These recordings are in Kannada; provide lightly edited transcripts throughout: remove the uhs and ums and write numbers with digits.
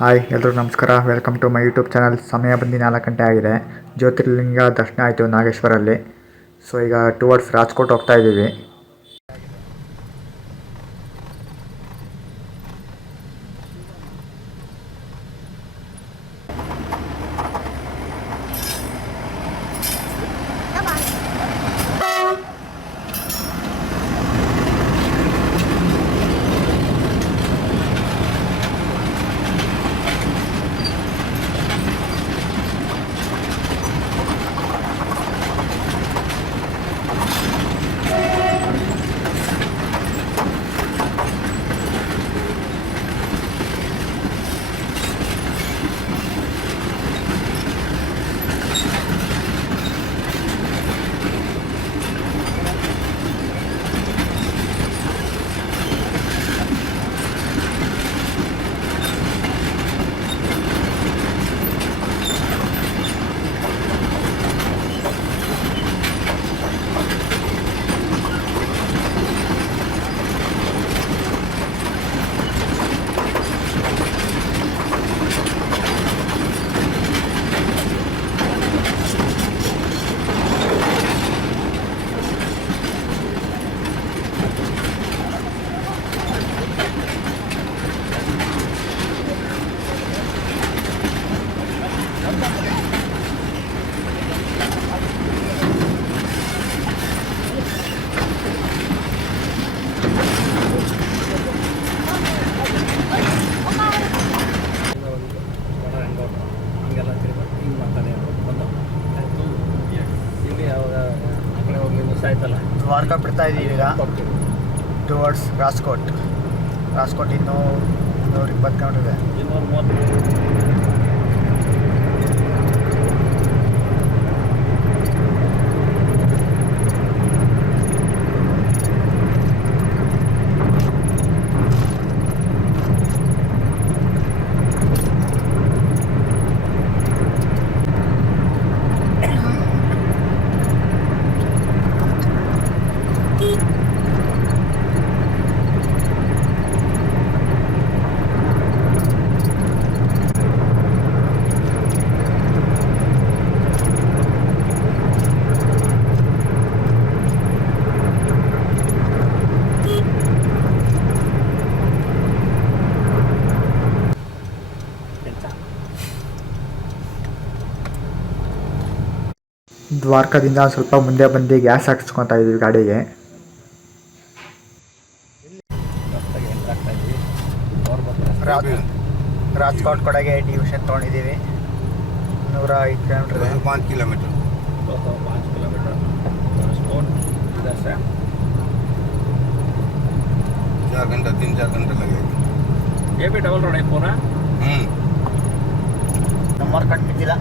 ಹಾಯ್ ಎಲ್ರಿಗೂ ನಮಸ್ಕಾರ. Welcome to my YouTube channel. ಸಮಯ ಬಂದು 4 ಗಂಟೆ ಆಗಿದೆ. ಜ್ಯೋತಿರ್ಲಿಂಗ ದರ್ಶನ ಆಯಿತು ನಾಗೇಶ್ವರಲ್ಲಿ. ಸೊ ಈಗ ಟುವರ್ಡ್ಸ್ ರಾಜ್ಕೋಟ್ ಹೋಗ್ತಾ ಇದ್ದೀವಿ. ದ್ವಾರಕ ಬಿಡ್ತಾ ಇದ್ದೀವಿ ಈಗ ಟುವರ್ಡ್ಸ್ ರಾಜ್ಕೋಟ್ ಇನ್ನೂ 220 ಕಿಲೋಮೀಟರ್ ಇದೆ. ದ್ವಾರಕದಿಂದ ಸ್ವಲ್ಪ ಮುಂದೆ ಬಂದು ಗ್ಯಾಸ್ ಹಾಕ್ಸ್ಕೊತಾ ಇದ್ದೀವಿ ಗಾಡಿಗೆ. ರಾಜ್ಕೋಟ್ ಕಡೆಗೆ ಡಿವಿಷನ್ ತೊಗೊಂಡಿದ್ದೀವಿ. 105 ಕಿಲೋಮೀಟರ್. 5 किलोमीटर राजकोट इधर से 4 घंटा 3-4 घंटे लगेगा. ये भी डबल रोड है पूरा. Number cut बिद्दिಲ್ಲ.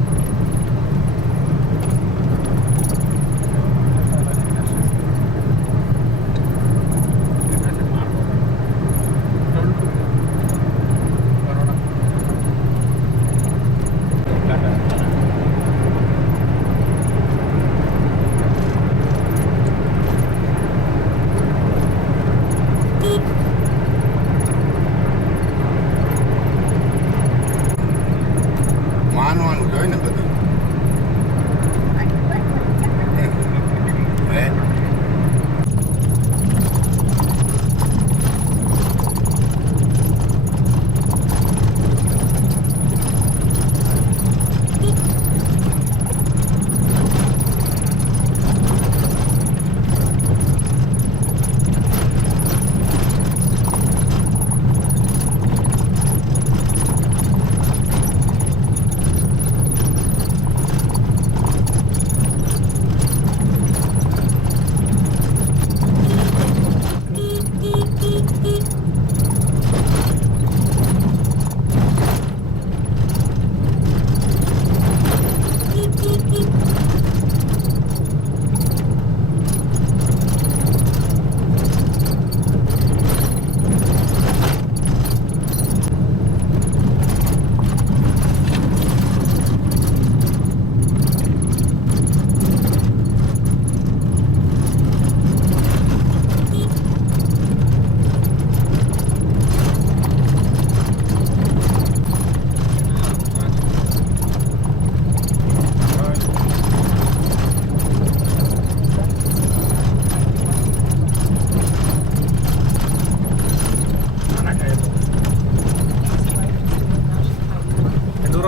मानवान जो है ना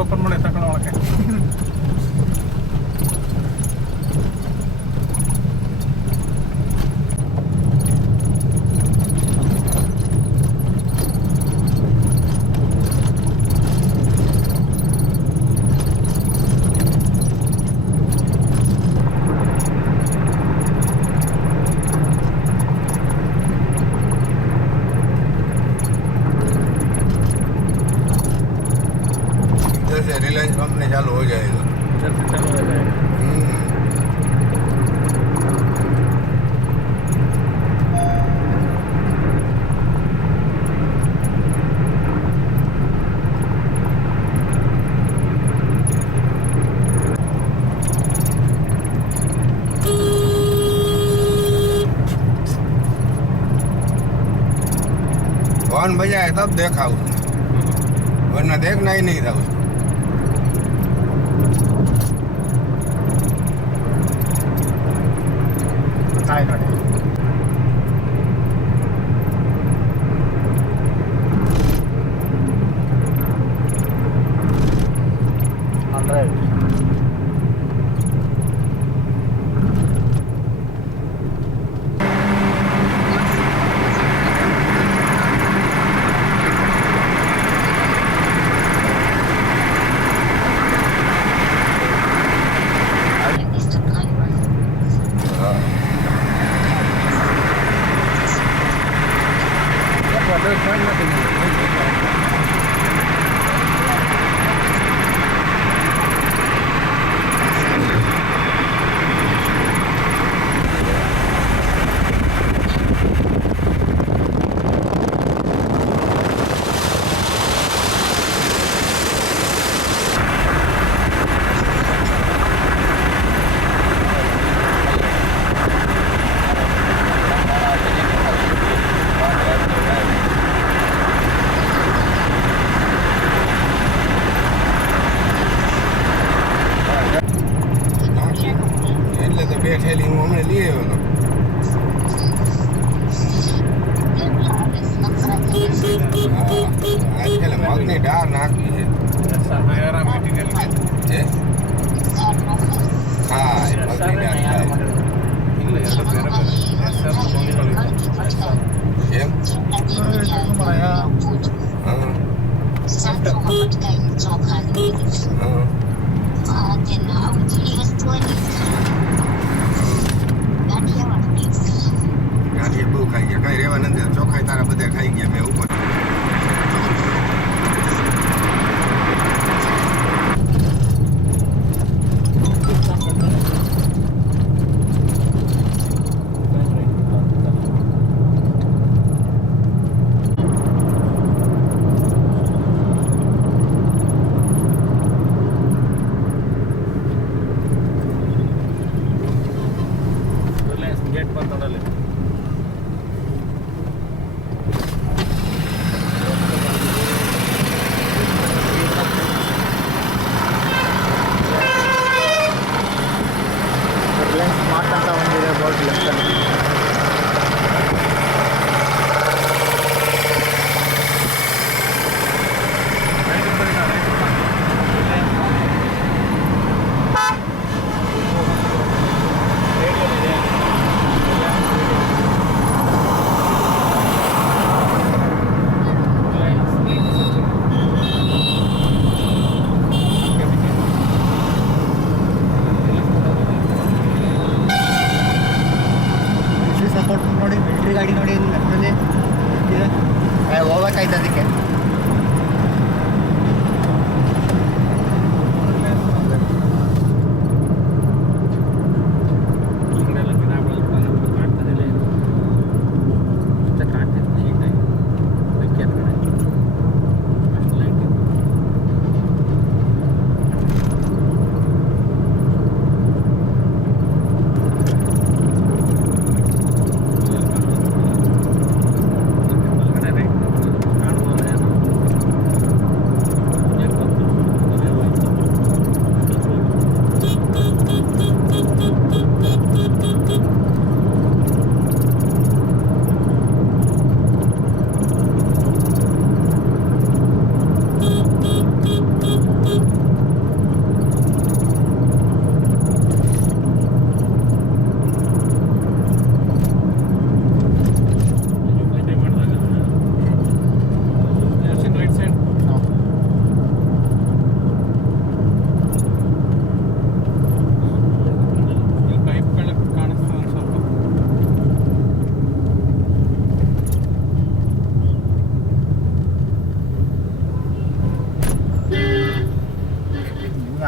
ಓಪನ್ ಮಾಡಿ ತಗೊಳ್ಳೋ ಒಳಗೆ रिलायंस कंपनी चालू हो जाएगा चालू हो जाएगा कौन बजाए तब देखा उसने वरना देखना ही नहीं था उसको ತಾಯಿ ನೋಡಿ थैली हमने लिए आजकल मगनी डार नाखी है ગાંઠિયા બહુ ખાઈ ગયા કઈ રહેવા નથી ચોખાઈ તારા બધા ખાઈ ગયા મેં ઉપર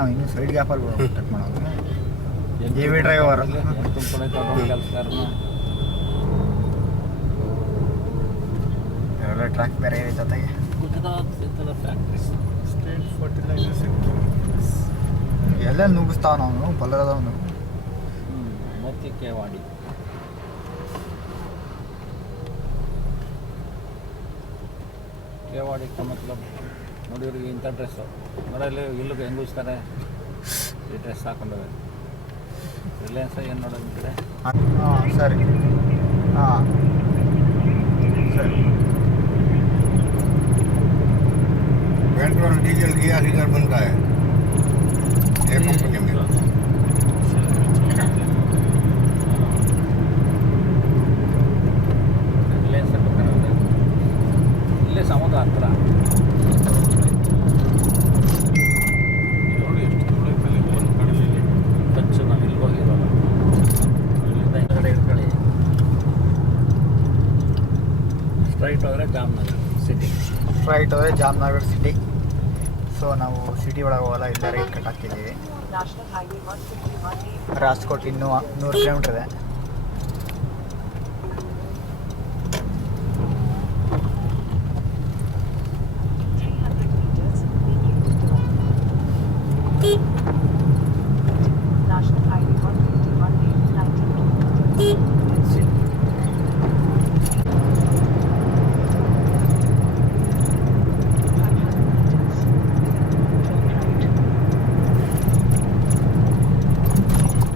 ನಾವು ಇನ್ನು ಸೈಡ್ ಗ್ಯಾಪಲ್ಲಿ ಟಕ್ ಮಾಡೋದು ಹೆವಿ ಡ್ರೈವರ್ ಎಲ್ಲ ಟ್ರ್ಯಾಕ್ ಬೇರೆ ಇದೆ ಜೊತೆಗೆ ಸ್ಟೇಟ್ ಫರ್ಟಿಲೈಸರ್ಸ್ ಎಲ್ಲ ನುಗ್ಗಿಸ್ತಾವ ನಾವು ಬಲ್ಲರದವನು ಮತ್ತೆ ಕೇವಾಡಿ ಕೇವಾಡಿ ಮತ್ಲಬ್ ನೋಡಿವ್ರಿಗೆ ಇಂಥ ಡ್ರೆಸ್ಸು ನೋಡಲ್ಲಿ ಇಲ್ಲಿಗೆ ಹೆಂಗಿಸ್ತಾರೆ ಈ ಡ್ರೆಸ್ ಹಾಕೊಂಡವೆ ರಿಲಯನ್ಸ್ ಏನು ನೋಡೋದು ಕಡೆ ಹಾಂ ಸರಿ ಹಾಂ ಸರಿ पेट्रोल डीजल गियर इधर बनता है एक कंपनी में ರಿಲಯನ್ಸ್ ಇಲ್ಲೇ ಸಮುದ್ರ ಹತ್ರ ನೋಡಿ ಎಷ್ಟು ದೂರ ಐತಲ್ಲಿ ಒಂದು ಕಡಲಲ್ಲಿ ಖರ್ಚು ನಾವು ಇಲ್ಲಿ ಹೋಗಿರೋಲ್ಲ ಇಲ್ಲಿಂದ ಹಿಂದ್ಗಡೆ ಇಟ್ಕೊಳ್ಳಿ ಸ್ಟ್ರೈಟ್ ಹೋದರೆ ಜಾಮ್ನಗರ್ ಸಿಟಿ ರೈಟ್ ಹೋದರೆ ಜಾಮ್ನಗರ್ ಸಿಟಿ ಸೊ ನಾವು ಸಿಟಿ ಒಳಗೆ ಹೋಗಲ್ಲ ಇಲ್ಲ ರೈಟ್ ಕಟ್ ಹಾಕಿದ್ದೀವಿ ರಾಜ್ಕೋಟ್ ಇನ್ನೂ 100 ಕಿಲೋಮೀಟ್ರ್ ಇದೆ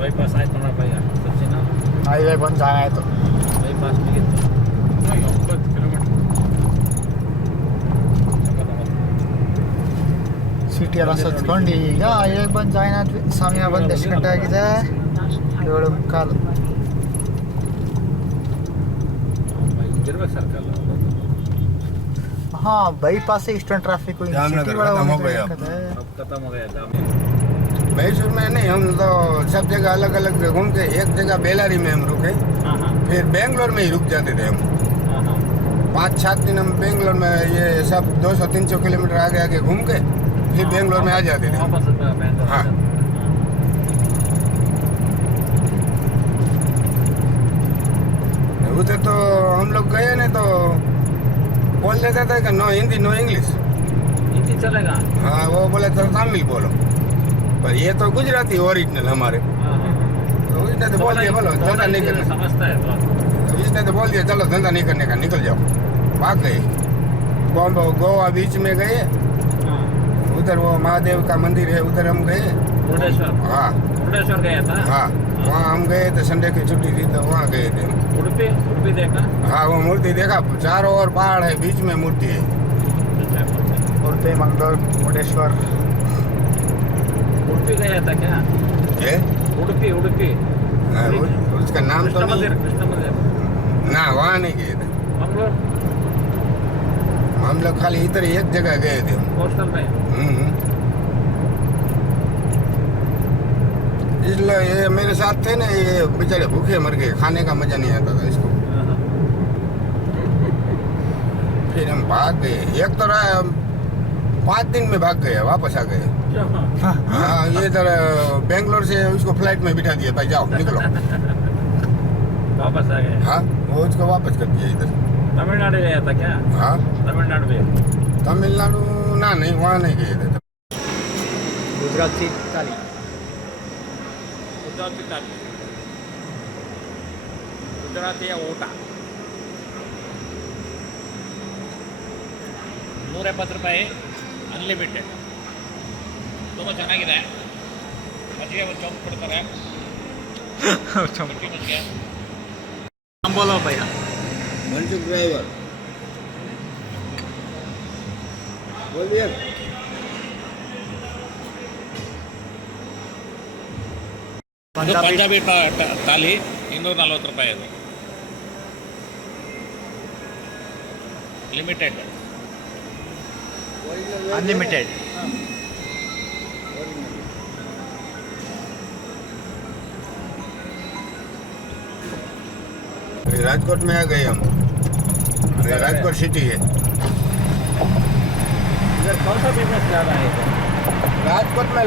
ಬೈಪಾಸ್ ಆಯ್ತು ನೋಡಪ್ಪ ಈಗ ಸಚಿನ ಇವಾಗ ಬಂದು ಜಾಗ ಆಯಿತು ಬೈಪಾಸ್ ಮುಗಿತು 90 ಕಿಲೋಮೀಟರ್ ಸಿಟಿ ಎಲ್ಲ ಸುತ್ಕೊಂಡು ಈಗ ಇವಾಗ ಬಂದು ಜಾಯ್ನ್ ಆದ್ವಿ ಸಮಯ ಬಂದು ಎಷ್ಟು ಗಂಟೆ ಆಗಿದೆ 7:15 ಇರ್ಬೇಕು ಸರ್ಕಲ್ ಹಾಂ ಬೈಪಾಸೇ ಇಷ್ಟೊಂದು ಟ್ರಾಫಿಕ್ जामनगर खत्म हो गया अब। खत्म हो गया जाम मैसूर में नहीं, हम तो सब जगह अलग अलग घूम के एक जगह बेलारी में हम रुके, हाँ हाँ फिर बेंगलोर में ही रुक जाते थे हम। हाँ हाँ 5-7 दिन हम बेंगलोर में ये सब 200-300 किलोमीटर आगे आगे घूम के फिर बेंगलोर में आ जाते थे। वापस बैंगलोर हाँ। उधर तो हम लोग गए ना तो बोल देता था कि no Hindi no English. Hindi चलेगा हाँ वो बोले तो तमिल बोलो, पर ये तो गुजराती ओरिजिनल हमारे, हाँ हाँ तो इसने तो बोल दिया बोलो धंधा नहीं करना, समझता है तो इसने तो बोल दिया चलो धंधा नहीं करने का निकल जाओ, भाग गए। बॉम्बे गोवा बीच में गए, हाँ उधर वो महादेव का मंदिर है उधर हम गए। मुरुडेश्वर हाँ मुरुडेश्वर गया था हाँ वहाँ हम गए थे, संडे की छुट्टी थी तो वहाँ गए थे। उड़पी उड़पी देखा हाँ वो मूर्ति देखा, चारों ओर पहाड़ है, बीच में मूर्ति है। अच्छा उड़पी मंगलोर मुरुडेश्वर उड़पी गया था क्या ये उड़पी उड़पी हाँ, उसका नाम तो नहीं, कृष्ण मंदिर ना वहाँ नहीं गए थे मंगलोर हम लोग, खाली इधर एक जगह गए थे। हॉस्टल में इसलिए ये मेरे साथ थे ना, ये बेचारे भूखे मर गए, खाने का मजा नहीं आता था इसको। फिर हम भाग गए, एक तो 5 दिन में भाग गए, वापस आ गए। हाँ ये इधर बेंगलोर से उसको फ्लाइट में बिठा दिया, भाई जाओ निकलो। वापस आ गए हाँ वो उसको वापस कर दिया इधर। तमिलनाडु गया था क्या हाँ तमिलनाडु में तमिलनाडु ना नहीं, वहाँ नहीं गए थे। ಗುಜರಾತಿ ತಾಲಿ ಗುಜರಾತಿ ತಾಲಿ ಗುಜರಾತಿಯ ಊಟ 170 ರೂಪಾಯಿ ಅನ್ಲಿಮಿಟೆಡ್, ತುಂಬ ಚೆನ್ನಾಗಿದೆ. ಮಜ್ಜಿಗೆ ಒಂದು ಚೌಕ್ ಕೊಡ್ತಾರೆ, ಗಟ್ಟಿ ಮಜ್ಜಿಗೆ. ಬೋಲೋ ಭಯ್ಯ मनसुख ड्राइवर बोलिए। ಇದು ಪಂಜಾಬಿ ತಾಲಿ 240 ರೂಪಾಯಿ, ಅದು ಲಿಮಿಟೆಡ್ ಅನ್ಲಿಮಿಟೆಡ್ राजकोट में आ गए हम, राजकोट सिटी है। इधर कौन सा बिजनेस ज़्यादा है इधर? राजकोट में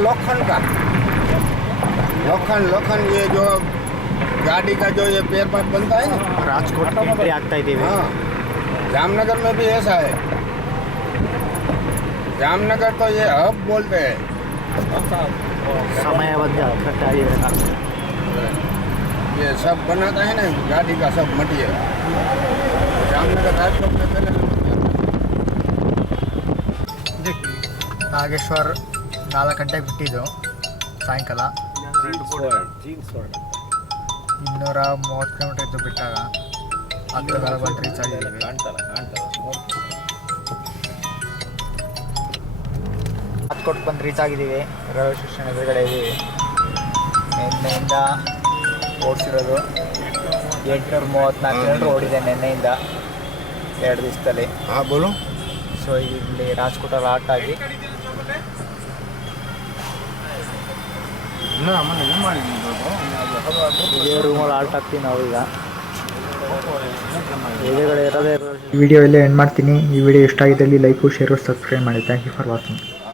लोखंड ये जो गाड़ी का जो ये पेयर पार्ट बनता है ना, ರಾಜ್ಕೋಟ್ ಎಂಟ್ರಿ ಆಗ್ತಾ ಇದ್ದೀವಿ. हाँ जामनगर में भी ऐसा है. जामनगर तो ये हब बोलते हैं. ಸಮಯ ಬಂದು ಕರೆಕ್ಟ್ ಆಗಿದೆ. ये सब बनाता है ना गाड़ी का सब मटीरियल. जामनगर राजकोट में पहले ನಾಗೇಶ್ವರ್ 4 ಗಂಟೆಗೆ ಬಿಟ್ಟಿದ್ದು ಸಾಯಂಕಾಲ. 230 ಕಿಲೋಮೀಟರ್ ಇದ್ದು ಬಿಟ್ಟಾಗ 10 ಗಂಟೆ ರೀಚ್ ಆಗಿದ್ದೀವಿ. ರಾಜ್ಕೋಟ್ ಬಂದು ರೀಚ್ ಆಗಿದ್ದೀವಿ. ರೈಲ್ವೆ ಸ್ಟೇಷನ್ ಎದುರುಗಡೆ ಇದ್ದೀವಿ. ನಿನ್ನೆಯಿಂದ ಓಡಿಸಿರೋದು 834 ಕಿಲೋಮೀಟ್ರ್ ಓಡಿದೆ ನಿನ್ನೆಯಿಂದ 2 ದಿವಸದಲ್ಲಿ. हाँ बोलो. ಸೊ ಇಲ್ಲಿ ರಾಜ್ಕೋಟಲ್ಲಿ ಆಟ ಆಗಿ ಇದೇ ರೂಮಲ್ಲಿ ಆಲ್ಟ್ ಆಗ್ತೀವಿ ನಾವು ಈಗ. ಎದುರುಗಡೆ ಇರೋದೇ. ಈ ವಿಡಿಯೋ ಇಲ್ಲೇ ಎಂಡ್ ಮಾಡ್ತೀನಿ. ಈ ವಿಡಿಯೋ ಇಷ್ಟ ಆಗಿದ್ದಲ್ಲಿ ಲೈಕು ಶೇರು ಸಬ್ಸ್ಕ್ರೈಬ್ ಮಾಡಿ. Thank you for watching.